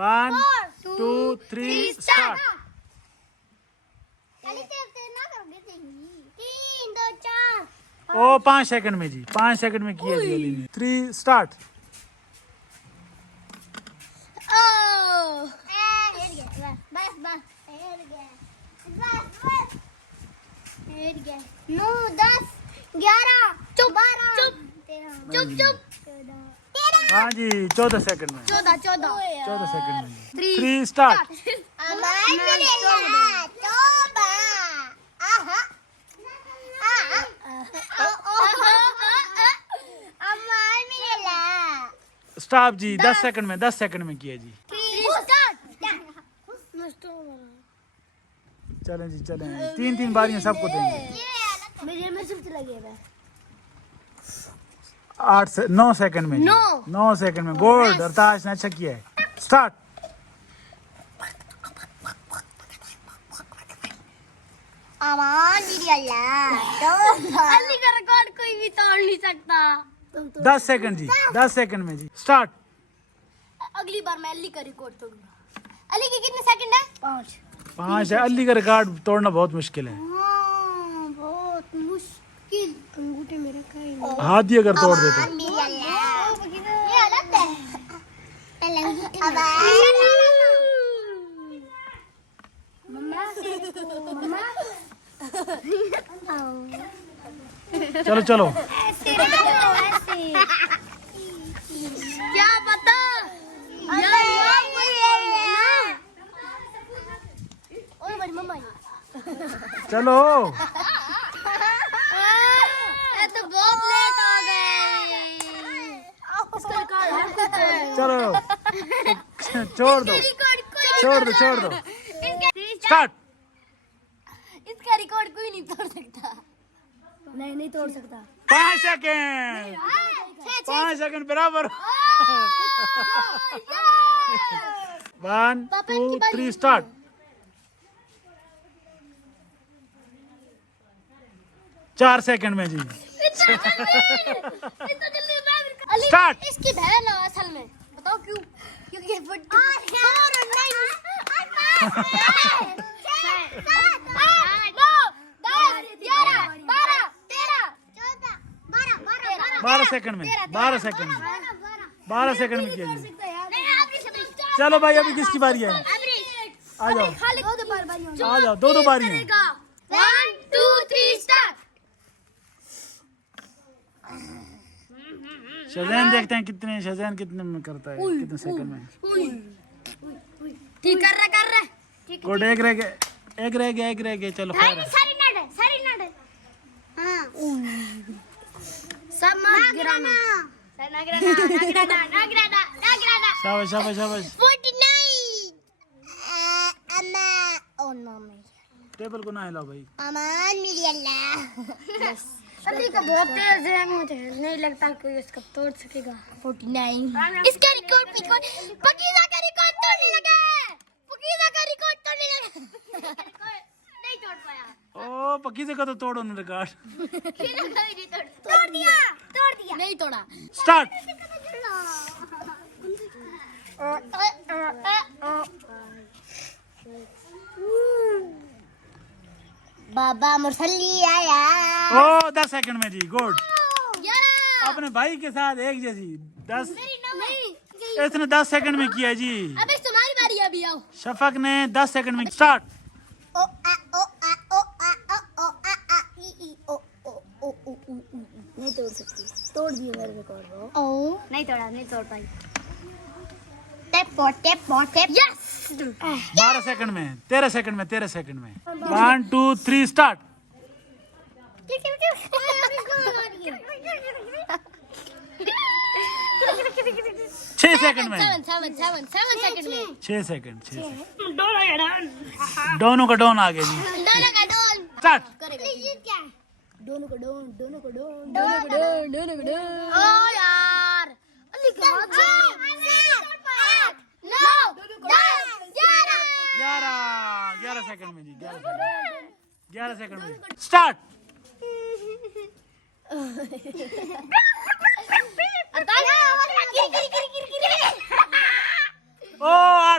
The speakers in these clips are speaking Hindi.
1 2 3 स्टार्ट। ओ 5 सेकंड में जी, 5 सेकंड में किया जी अली ने। 3 स्टार्ट। नौ 10 11 चुप चुप हाँ जी 14 सेकंड में। 14 14 सेकंड में। 3 स्टार्ट। स्टॉप जी, 10 सेकंड में, 10 सेकंड में किया जी। चलें जी चलें, 3 बारियां सबको देंगे। 9 सेकंड में जी। 9 सेकंड में। गोल्ड, अरताज ने अच्छा किया है। स्टार्ट। अली का रिकॉर्ड कोई भी तोड़ नहीं सकता। 10 सेकंड जी, 10 सेकंड में जी। स्टार्ट। अगली बार मैं अली का रिकॉर्ड तोड़ूंगा। अली के कितने सेकंड है? 5 है। अली का रिकॉर्ड तोड़ना बहुत मुश्किल है। बहुत मुश्किल। अंगूठे मेरा कहीं हाथ ही अगर तोड़ देते। ये हालत है। मम्मा चलो चलो। क्या पता ओए बड़ी मम्मा चलो ये तो बहुत लेट हो गए। इसका रिकॉर्ड है। चलो छोड़ दो, छोड़ दो, छोड़ दो। स्टार्ट। इसका रिकॉर्ड कोई नहीं तोड़ सकता। नहीं तोड़ सकता। 5 सेकंड, 5 सेकंड बराबर। 1 2 3 स्टार्ट। चार सेकंड में जी। स्टार्ट। इसकी बहन है असल में, बताओ क्यों? क्योंकि बारह सेकंड में, 12 सेकंड में, 12 सेकंड में किया जी। चलो भाई अभी किसकी बारी है? आ जाओ, आ जाओ, दो बारी है। 1 2 3 स्टार्ट। शज़ैन देखते हैं कितने, शज़ैन कितने में करता है, कितने सेकंड में। ठीक कर रहा कोड एक रह गया, एक रह गया। चलो खैर है। सारी नट हाँ सब मत गिराना। ना गिराना। शाबाश शाबाश शाबाश। 49 अम्मा ओ नो टेबल को ना हिलाओ भाई। अमान मेरी अल्लाह। अली का बहुत तेज है, मुझे नहीं लगता कोई उसका तोड़ सकेगा। 49 इसका रिकॉर्ड पकीज़ा का रिकॉर्ड तोड़ने लगा है। नहीं तोड़ पाया। ओ पकीज़े का तो तोड़ो ना रिकॉर्ड। तोड़ दिया नहीं तोड़ा। स्टार्ट। बाबा मुसल्ली आया। ओ 10 सेकंड में जी। गुड। अपने भाई के साथ एक जैसी 10। इसने 10 सेकंड में किया जी। अब तुम्हारी बारी है, अभी आओ। शफक ने 10 सेकंड में। स्टार्ट। नहीं तोड़ सकती। तोड़ दिए मेरे रिकॉर्ड को। ओ नहीं तोड़ पाई। यस 12 सेकंड में, 13 सेकंड में, 1 2 3 स्टार्ट। 6 सेकंड में, 7 सेकंड में। 6 सेकंड। दोनों का डॉन आ गया जी। दोनों का डोन स्टार्ट। दोनों का डोन। ओ यार अली का 11 सेकंड में जी। 11 सेकंड में। स्टार्ट। ओ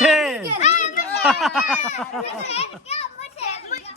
6